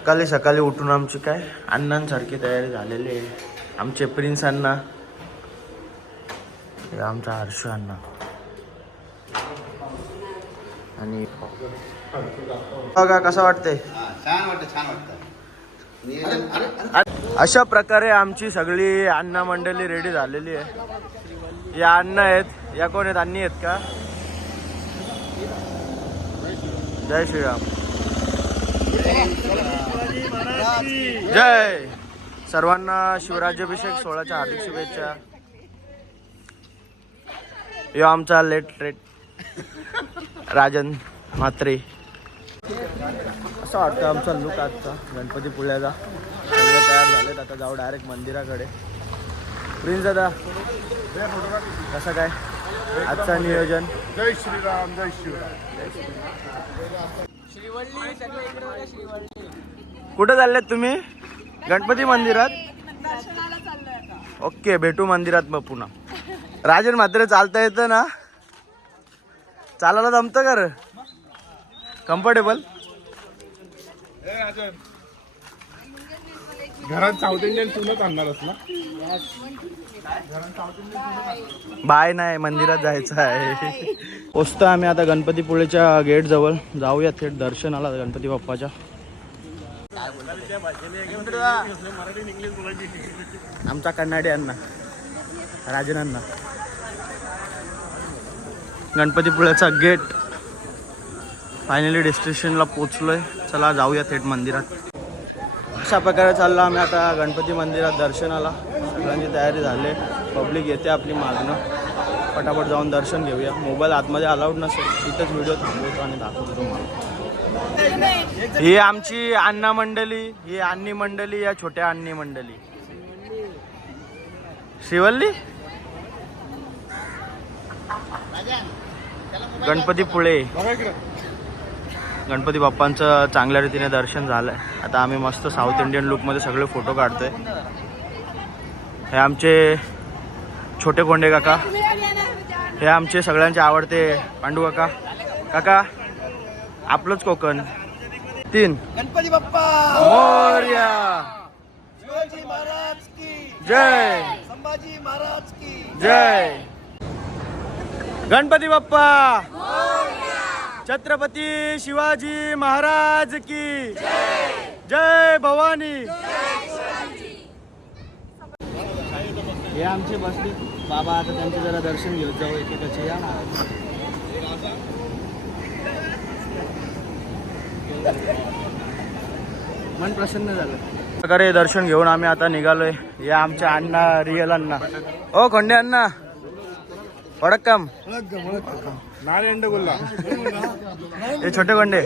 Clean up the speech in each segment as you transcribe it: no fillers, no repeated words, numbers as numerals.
सकाळी सकाळी उठून आमची काय अण्णांसारखी तयारी झालेली आहे. आमचे प्रिन्स अण्णा, हे आमचा हर्षू अण्णा आणि बघा कसं वाटतंय. छान वाटतं. अशा प्रकारे आमची सगळी अण्णा मंडळी रेडी झालेली आहे. या अण्णा आहेत, या कोण आहेत, अण्णी आहेत का? जय श्रीराम. जय. सर्वांना शिवराज्याभिषेक सोहळ्याच्या हार्दिक शुभेच्छा. यो आमचा लेट राजन म्हात्रे. असं वाटतं आमचा लुक आजचा गणपतीपुळ्याचा. सगळे तयार झालेत, आता जाऊ डायरेक्ट मंदिराकडे. प्रिन्स दादा कसं काय आजचं नियोजन? जय श्रीराम. जय श्रीराम. कुठं चाललेत तुम्ही? गणपती मंदिरात. ओके, भेटू मंदिरात मग पुन्हा. राजन म्हात्रे चालता येतं ना? चालायला जमतं का रे? कम्फर्टेबल? घरात साऊथ इंडियन फूडच आणणारच ना? बाय नाही, मंदिरात जायचं आहे. पोचतो आम्ही आता गणपतीपुळेच्या गेट जवळ. जाऊया थेट दर्शनाला गणपती बाप्पाच्या. आमचा कन्नाडी अण्णा, राजन अण्णा. गणपतीपुळ्याचा गेट फायनली डेस्टिनेशनला पोचलोय. चला जाऊया थेट मंदिरात. अशा प्रकारे चाललो आम्ही आता गणपती मंदिरात दर्शनाला. सगळ्यांची तयारी झाली. पब्लिक येते आपली मागणं. पटापट जाऊन दर्शन घेऊया. मोबाईल आतमध्ये अलाउड नसेल, इथंच व्हिडिओ थांबवतो आणि दाखवतो तुम्हाला. ही आमची अण्णा मंडळी, ही अण्णी मंडळी, या छोट्या अण्णी मंडळी. श्रीवल्ली गणपतीपुळे. गणपती बाप्पांचं चांगल्या रीतीने दर्शन झालंय. आता आम्ही मस्त साऊथ इंडियन लुकमध्ये सगळे फोटो काढतोय. हे आमचे छोटे कोंडे काका, हे आमचे सगळ्यांचे आवडते पांडू काका. काका आपलंच कोकण. 3 गणपती बाप्पा मोरया. शिवाजी महाराज की जय. संभाजी महाराज की जय. गणपती बाप्पा, छत्रपती शिवाजी महाराज की जय. भवानी. हे आमचे बसले बाबा. आता त्यांचे जरा दर्शन घेऊन जाऊ एकेकाचे. या मन प्रसन्न झालं. प्रकारे दर्शन घेऊन आम्ही आता निघालोय. या आमच्या अण्णा, रिअल अण्णा. ओ खोंडे अण्णा, वडक्कम. हे छोटे कोंडे.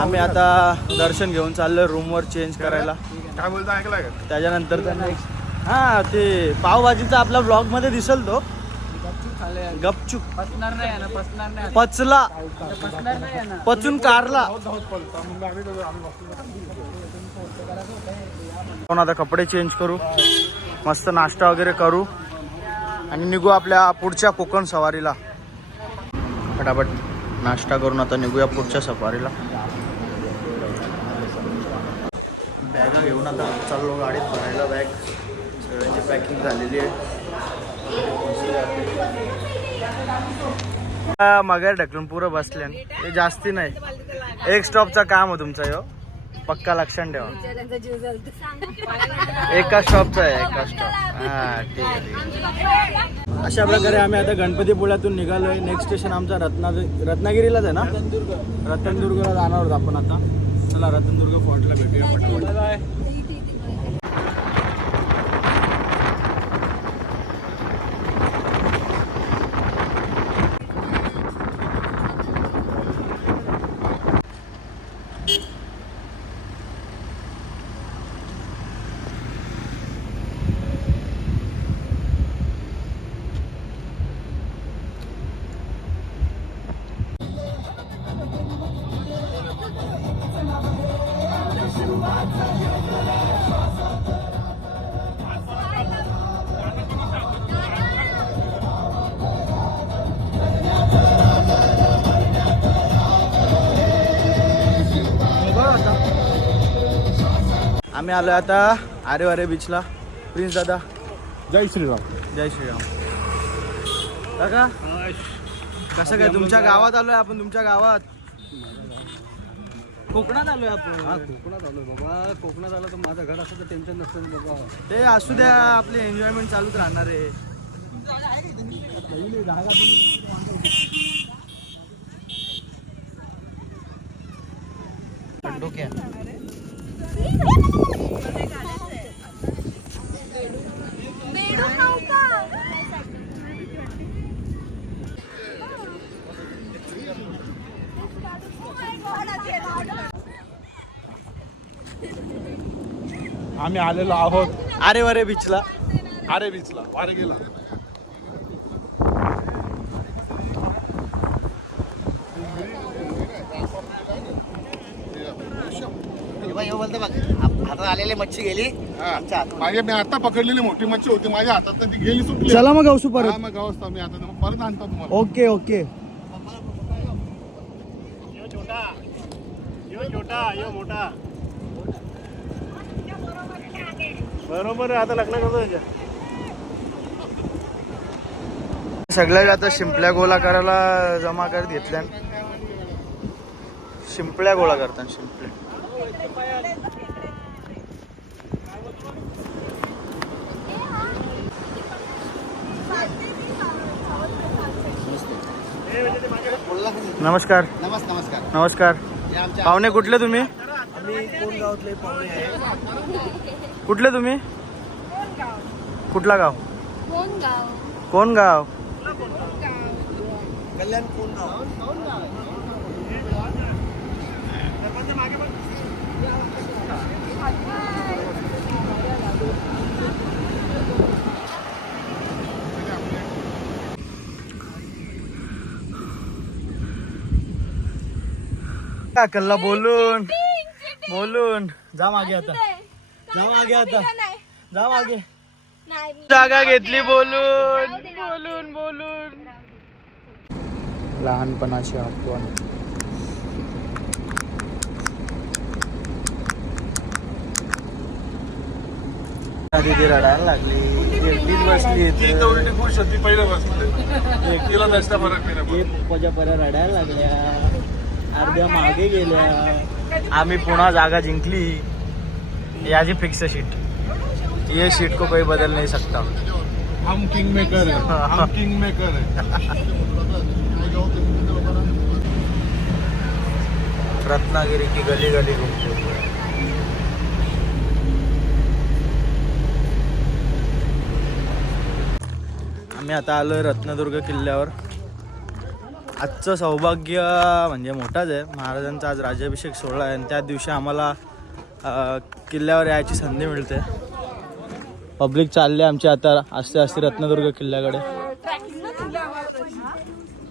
आम्ही आता दर्शन घेऊन चाललोय रूमवर चेंज करायला. काय बोलता ऐकलाय का? त्याच्यानंतर त्यांना हा ते पावभाजीचा आपला ब्लॉग मध्ये दिसल तो. गपचूप पचला, पचून कारला. आपण आता कपडे चेंज करू, मस्त नाश्ता वगैरे करू आणि निघू आपल्या पुढच्या कोकण सवारीला. फटाफट नाश्ता करून आता निघूया पुढच्या सफारीला. बॅगा घेऊन आता चाललो गाडीत भरायला. बॅग सगळ्यांची पॅकिंग झालेली आहे. मगर ढकलून पुरं बसल्यान. ते जास्ती नाही, एक स्टॉपचा काम हो तुमचा. यो पक्का लक्षात ठेवा. एका स्टॉपचा आहे, एका स्टॉप. हा ठीक आहे. अशा प्रकारे आम्ही आता गणपतीपुळ्यातून निघालोय. नेक्स्ट स्टेशन आमचा रत्नागिरीलाच आहे ना? रतनदुर्गला जाणार आहोत आपण आता. चला रतनदुर्ग फॉर्टला भेटूया पटापट. आम्ही आलो आता आरे बीचला. प्रिन्स दादा जय श्रीराम. जय श्रीराम. काका कसं काय तुमच्या गावात आलोय आपण? तुमच्या गावात कोकणात आलोय आपण. कोकणात आलोय बाबा. कोकणात आलं तर माझं घर असं तर टेन्शन नसतं ना बाबा. ते असू द्या, आपली एन्जॉयमेंट चालूच राहणार आहे. आम्ही आलेलो आहोत आरे बीचला. आरे बीचला. वारे गेला. बोलतो बघ, हातात आलेली मच्छी गेली आमच्या हातून. माझ्या मी आता पकडलेली मोठी मच्छी होती माझ्या हातात, तर ती गेली सुटली. चला मग गावसू हा, परत. मग गावस्ता मी आता परत आणतो तुम्हाला. Okay okay. बरोबर आहे, आता लग्न करतो. सगळ्या आता शिंपल्या गोळा करायला जमा करत घेतल्या. शिंपल्या गोळा करतात. शिंपल्या नमस्कार. नमस्कार. नमस्कार. हे आमच्या पाहुणे कुठले तुम्ही? आम्ही कोण गावातले पाहुणे आहे. कुठले तुम्ही? कुठला गाव? कोण गाव? कोण गाव? कल्याण कोण गाव. कल्ला बोलून बोलून जा मागे आता. जा मागे आता. जा मागे. नाही जागा घेतली बोलून बोलून बोलून. लहानपणाची आठवण. दीदी रडायला लागली. एकटीच बसली ती तर उलटी खुश होती पहिलं बसले. तिला जास्त फरक नाही. पप्पाच्या पर्या रडायला लागल्या. अर्ध्या मागे गेल्या. आम्ही पुन्हा जागा जिंकली. याची फिक्स शीट. ये शीट को कोई बदल नहीं सकता. हम किंग मेकर है. हम किंग मेकर है. रत्नागिरी की गली गली घूमते. आम्ही आता आलोय रत्नदुर्ग किल्ल्यावर. आजचं सौभाग्य म्हणजे मोठाच आहे. महाराजांचा आज राज्याभिषेक सोहळा आहे आणि त्या दिवशी आम्हाला किल्ल्यावर यायची संधी मिळते. पब्लिक चालले आमची आता आस्ते आस्ते रत्नदुर्ग किल्ल्याकडे.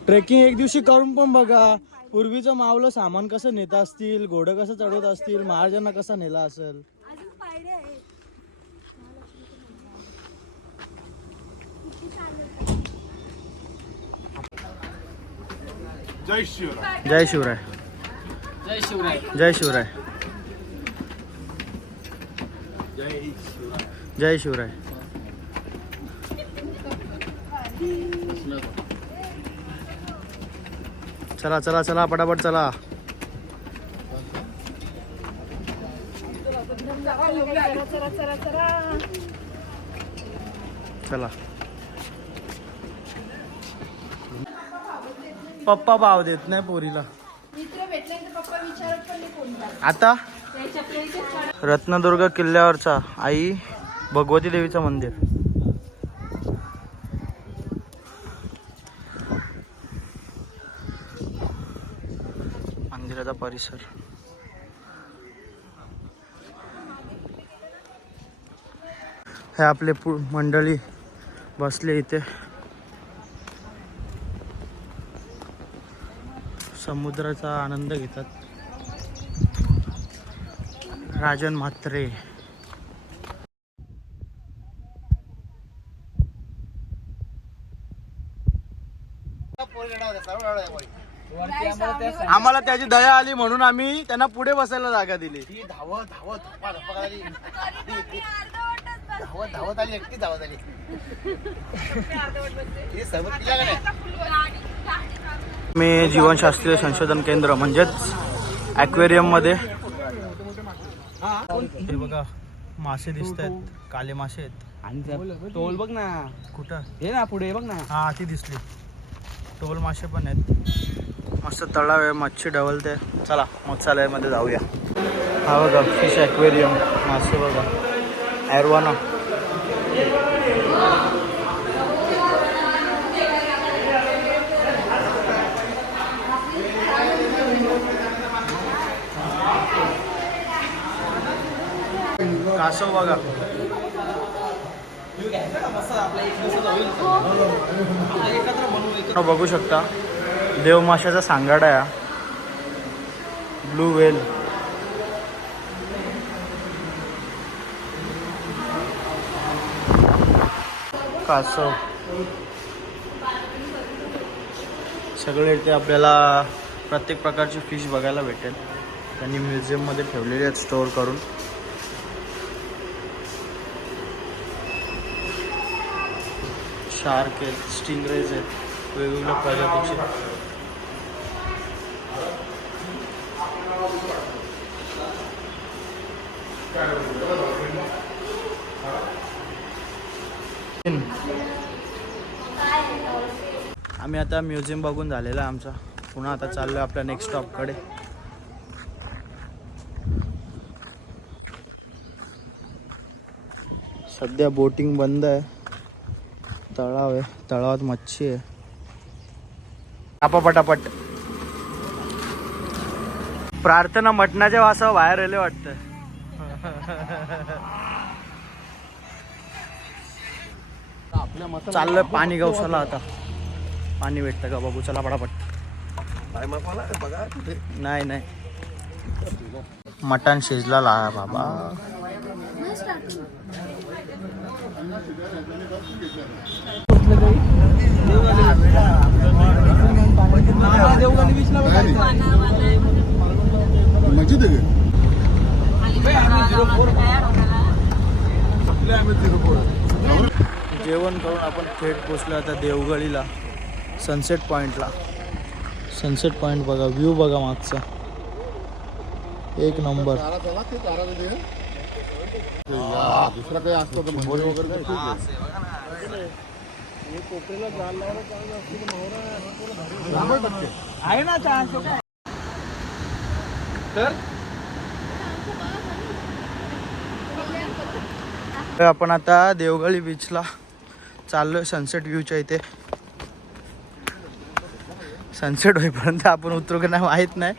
ट्रेकिंग एक दिवशी करून पण बघा. पूर्वीचं मावलं सामान कसं नेत असतील, घोडं कसं चढवत असतील, महाराजांना कसा नेला असेल. जय शिवराय. जय शिवराय. जय शिवराय. जय शिवराय. जय शिवराय. चला चला चला पटापट चला. चला. पप्पा भाव देत नाही पोरीला. आता रत्नदुर्ग किल्ल्यावरचा आई भगवती देवीचं मंदिर. मंदिराचा परिसर. हे आपले मंडळी बसले इथे. समुद्राचा आनंद घेतात. राजन म्हात्रे. आम्हाला त्याची दया आली म्हणून आम्ही त्यांना पुढे बसायला जागा दिली. ती धावत धावत धप्पा धप्पा आली. धावत धावत आली, एकटी धावत आली. हे सर्व तिला का नाही? मी जीवशास्त्रीय संशोधन केंद्र म्हणजेच ॲक्वेरियम मध्ये हे बघा मासे दिसत आहेत, काले मासे आहेत. आणि टोल बघ ना, कुठं हे ना पुढे बघ ना. हा ती दिसली. टोल मासे पण आहेत. मस्त तलाव आहे, मच्छी ढवलते. चला मत्स्यालयामध्ये जाऊया. हा बघा फिश ॲक्वेरियम, मासे बघा, ॲरवाना. कासव बघा. बघू शकता देवमाशाचा सांगाडा आहे. ब्लू वेल, कासव सगळे इथे आपल्याला प्रत्येक प्रकारची फिश बघायला भेटेल. त्यांनी म्युझियममध्ये ठेवलेले आहेत स्टोअर करून. शार्क आहेत, स्टिंगरेज आहेत, वेगवेगळ्या प्रजातीचे. आम्ही आता म्युझियम बघून झालेला आहे आमचा. पुन्हा आता चाललोय आपल्या नेक्स्ट स्टॉपकडे. सध्या बोटिंग बंद आहे. तळाव आहे, तळावात मच्छी आहे. आपा पटापट. प्रार्थना मटणाच्या वासावर बाहेर आले वाटतं. चाललोय पाणी गवसाला. आता पाणी भेटतं का बघू. चला पटापट. नाही नाही मटण शिजला ला बाबा. जेवण करून आपण थेट पोचलो आता देवगडीला, सनसेट पॉइंटला. सनसेट पॉइंट बघा, व्ह्यू बघा मागचा, एक नंबर. दुसरा काही असतो वगैरे आहे ना चान्स तर. आपण आता देवगडी बीचला चाललोय सनसेट व्ह्यूच्या इथे. सनसेट होईपर्यंत आपण उतरू की नाही माहीत नाही.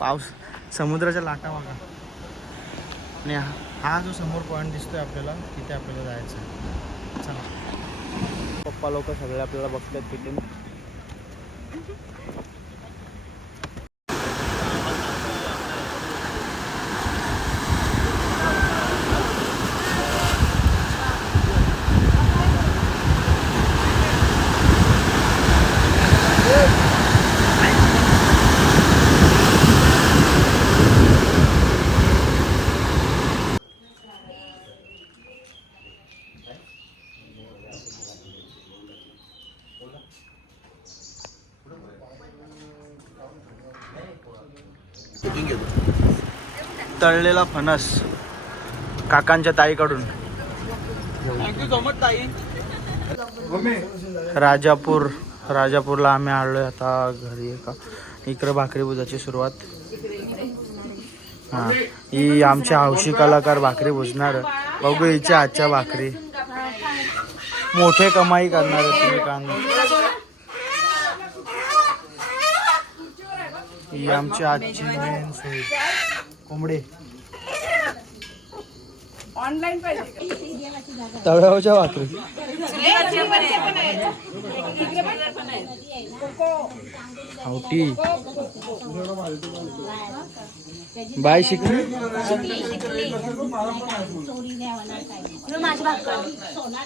पाऊस, समुद्राच्या लाटा बघा. आणि हा जो समोर पॉईंट दिसतोय आपल्याला, तिथे आपल्याला जायचं आहे. चला. पप्पा लोक सगळे आपल्याला बघतात तिथून. तळलेला फणस काकांच्या ताईकडून. थँक्यू सो मच ताई. राजापूरला आम्ही आलोय आता घरी. का इकडे भाकरी भुजाची सुरुवात. हां, ही आमची हौशी कलाकार भाकरी भुजणार. बघू हिच्या आजच्या भाकरी. मोठे कमाई करणार आहे तुम्ही कांदा. ही आमची आजची मेन सोय, कोंबडे. तव्यावरच्या भाकरी. आवटी बाय शिकली.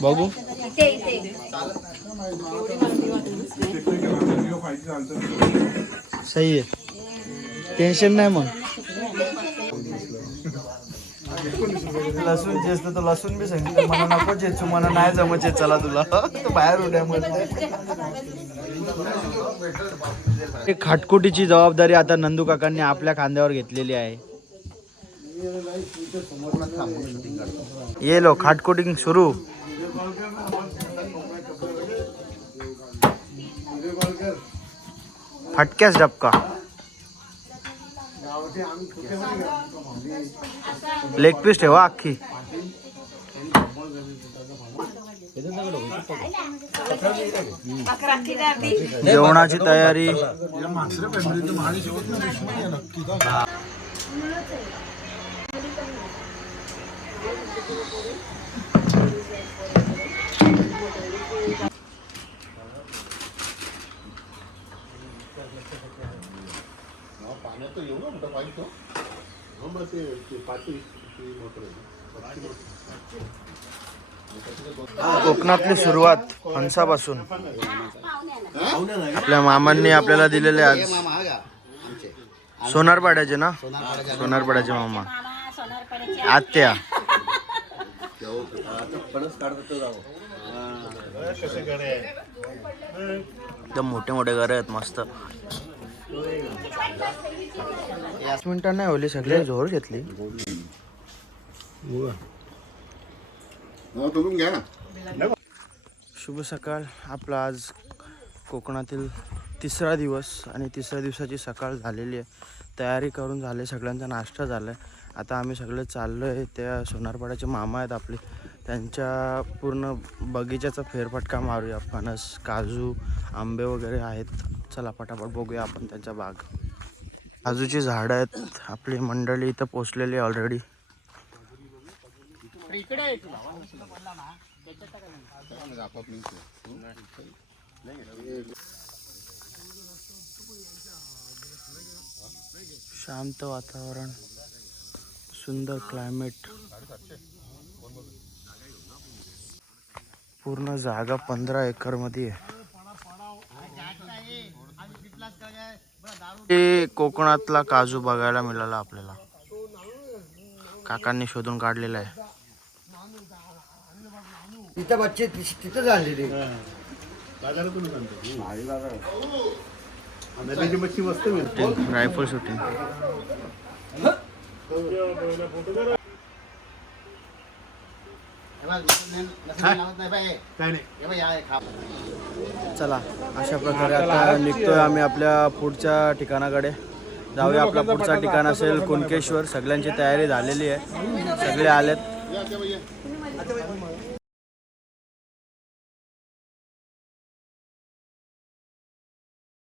बघू इथे इथे सही आहे, टेन्शन नाही मग. लसूण चेचतो तो लसूण बी सांगितलं मला नको चेचू, मला नाही जमत चला तुला तो बाहेर उड्यामध्ये. खाटकुटीची जबाबदारी आता नंदू काकांनी आपल्या खांद्यावर घेतलेली आहे. ये लो खाटकुटिंग सुरू. फटक्यास डबका लेग पीस ठेवा अख्खी. जेवणाची तयारी. कोकणातली सुरुवात फणसापासून. आपल्या मामांनी आपल्याला दिलेले आज सोनारपाड्याचे ना, सोनारपाड्याचे मामा आत्या. एकदम मोठे मोठे घर आहेत मस्त. 5 मिनिटं नाही होली सगळे जोर घेतली. शुभ सकाळ. आपला आज कोकणातील तिसरा दिवस आणि तिसऱ्या दिवसाची सकाळ झालेली आहे. तयारी करून झाले, सगळ्यांचा नाश्ता झाला आहे. आता आम्ही सगळे चाललो आहे. त्या सोनारपाड्याचे मामा आहेत आपले, त्यांच्या पूर्ण बगीचाचा फेरफटका मारूया. फणस, काजू, आंबे वगैरे आहेत. चला पटापट बघूया आपण त्यांच्या बाग. काजूची झाडं आहेत. आपली मंडळी इथं पोचलेली ऑलरेडी. शांत वातावरण, सुंदर क्लायमेट. पूर्ण जागा 15 एकर मध्ये आहे. हे कोकणातला काजू बघायला मिळाला आपल्याला. काकांनी शोधून काढलेला आहे. तिथं बच्चे तिथं झालेली रायफल शूटिंग. चला अशा प्रकारे आता निघतोय आम्ही आपल्या पुढच्या ठिकाणाकडे. जाऊया. आपला पुढचा ठिकाण असेल कुणकेश्वर. सगळ्यांची तयारी झालेली आहे, सगळे आलेत.